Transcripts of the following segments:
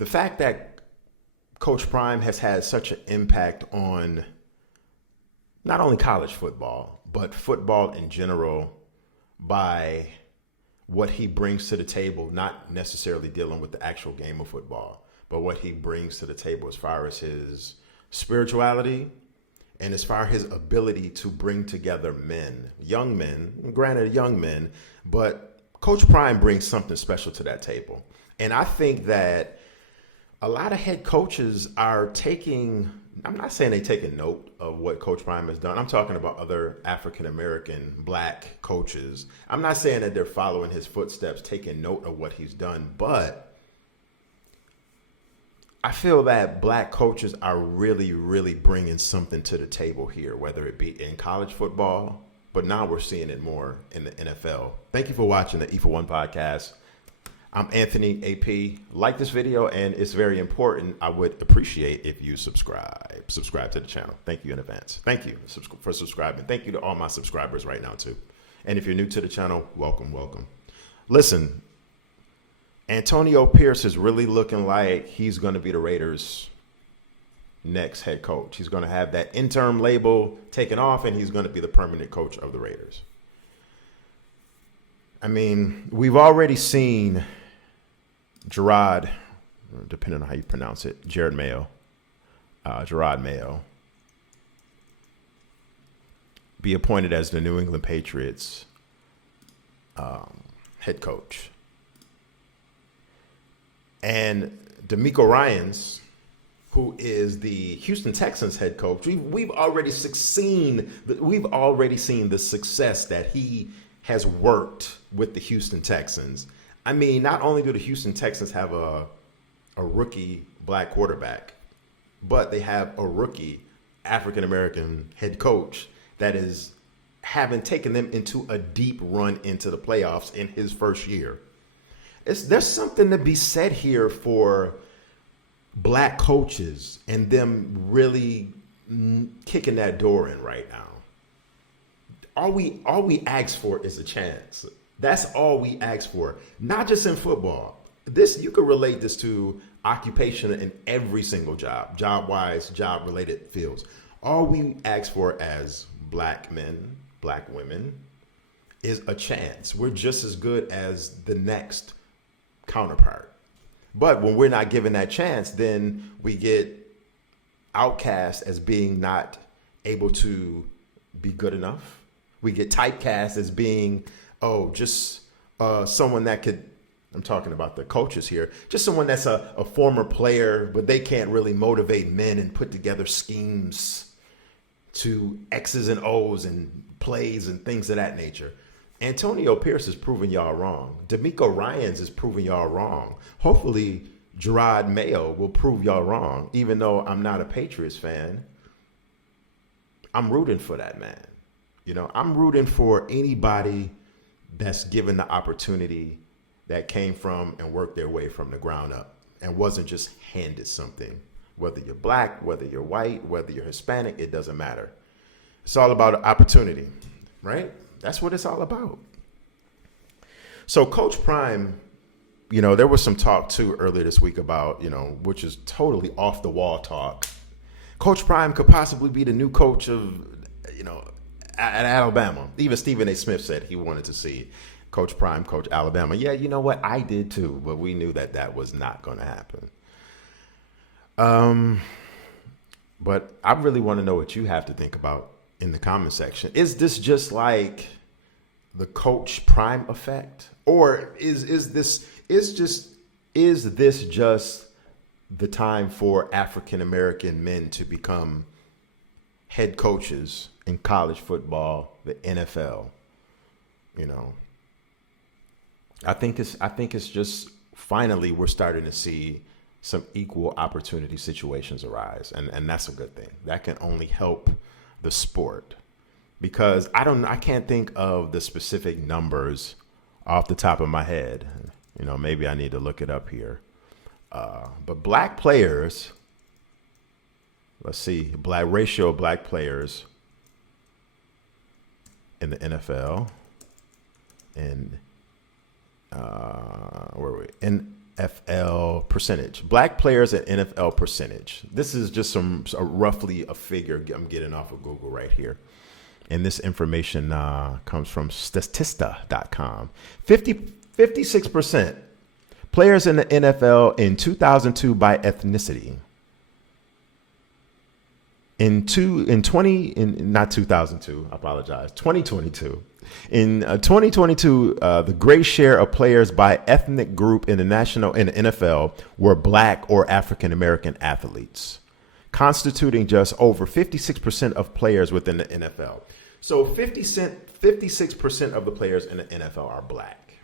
the fact that Coach Prime has had such an impact on not only college football, but football in general by what he brings to the table, not necessarily dealing with the actual game of football, but what he brings to the table as far as his spirituality and as far as his ability to bring together men, young men, granted young men, but Coach Prime brings something special to that table. And I think that a lot of head coaches are taking, I'm not saying they taking note of what Coach Prime has done. I'm talking about other African-American black coaches. I'm not saying that they're following his footsteps, taking note of what he's done, but I feel that black coaches are really, really bringing something to the table here, whether it be in college football, but now we're seeing it more in the NFL. Thank you for watching the E for One podcast. I'm Anthony AP. Like this video, and it's very important. I would appreciate if you subscribe to the channel. Thank you in advance. Thank you for subscribing. Thank you to all my subscribers right now too. And if you're new to the channel, welcome, welcome. Listen, Antonio Pierce is really looking like he's going to be the Raiders' next head coach. He's going to have that interim label taken off, and he's going to be the permanent coach of the Raiders. I mean, we've already seen Gerard, depending on how you pronounce it, Gerard Mayo, be appointed as the New England Patriots head coach. And DeMeco Ryans, who is the Houston Texans head coach, we've already seen the success that he has worked with the Houston Texans. I mean, not only do the Houston Texans have a rookie black quarterback, but they have a rookie African-American head coach that is having taken them into a deep run into the playoffs in his first year. There's something to be said here for black coaches and them really kicking that door in right now. All we ask for is a chance. That's all we ask for. Not just in football. You could relate this to occupation in every single job-wise, job-related fields. All we ask for as black men, black women, is a chance. We're just as good as the next counterpart. But when we're not given that chance, then we get outcast as being not able to be good enough. We get typecast as being, just someone that could, I'm talking about the coaches here, just someone that's a former player, but they can't really motivate men and put together schemes to X's and O's and plays and things of that nature. Antonio Pierce is proving y'all wrong. DeMeco Ryans is proving y'all wrong. Hopefully, Gerard Mayo will prove y'all wrong. Even though I'm not a Patriots fan, I'm rooting for that man. You know, I'm rooting for anybody that's given the opportunity that came from and worked their way from the ground up and wasn't just handed something. Whether you're black, whether you're white, whether you're Hispanic, it doesn't matter. It's all about opportunity, right? That's what it's all about. So Coach Prime, there was some talk too earlier this week about, which is totally off the wall talk. Coach Prime could possibly be the new coach of, at Alabama. Even Stephen A. Smith said he wanted to see Coach Prime coach Alabama. Yeah, you know what? I did too, but we knew that was not going to happen. But I really want to know what you have to think about in the comment section. Is this just like the Coach Prime effect, or is this just the time for African American men to become head coaches in college football, the NFL? I think it's just finally we're starting to see some equal opportunity situations arise, and that's a good thing. That can only help the sport, because I can't think of the specific numbers off the top of my head. Maybe I need to look it up here. But black players, let's see, ratio of black players in the NFL, and where are we? In NFL percentage. Black players at NFL percentage. This is just roughly a figure I'm getting off of Google right here. And this information comes from Statista.com. 56% players in the NFL in 2002 by ethnicity. In 2022. In 2022, the great share of players by ethnic group in the NFL were Black or African American athletes, constituting just over 56% of players within the NFL. So 56% of the players in the NFL are Black.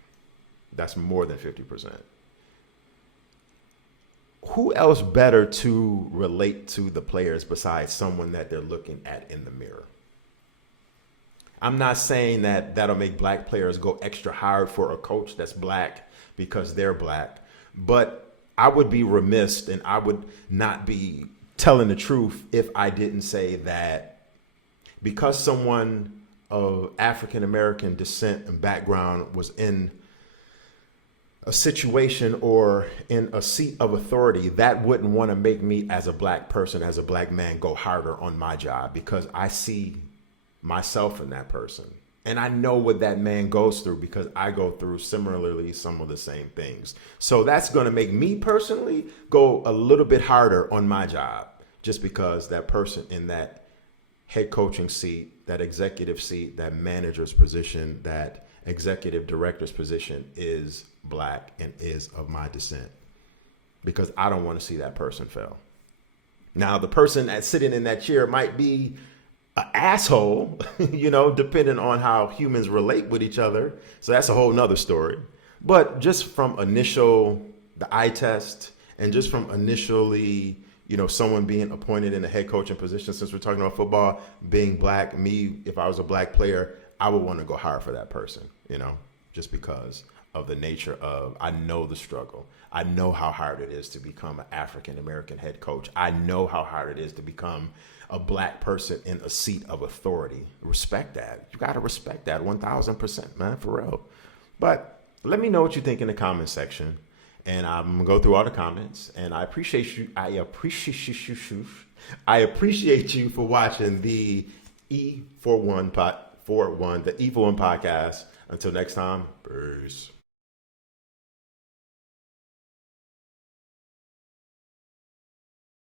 That's more than 50%. Who else better to relate to the players besides someone that they're looking at in the mirror? I'm not saying that that'll make Black players go extra hard for a coach that's Black because they're Black, but I would be remiss and I would not be telling the truth if I didn't say that because someone of African American descent and background was in a situation or in a seat of authority, that wouldn't want to make me as a Black person, as a Black man, go harder on my job because I see myself in that person. And I know what that man goes through because I go through similarly some of the same things. So that's going to make me personally go a little bit harder on my job just because that person in that head coaching seat, that executive seat, that manager's position, that executive director's position is Black and is of my descent because I don't want to see that person fail. Now, the person that's sitting in that chair might be an asshole, depending on how humans relate with each other. So that's a whole nother story. But just from the eye test, and just from initially, someone being appointed in a head coaching position, since we're talking about football, being Black, if I was a Black player, I would want to go hire for that person, just because of the nature of, I know the struggle. I know how hard it is to become an African American head coach. I know how hard it is to become a Black person in a seat of authority. Respect that. You got to respect that 1000%, man, for real. But let me know what you think in the comment section. And I'm going to go through all the comments. And I appreciate you. I appreciate you for watching the E41 podcast. Until next time, peace.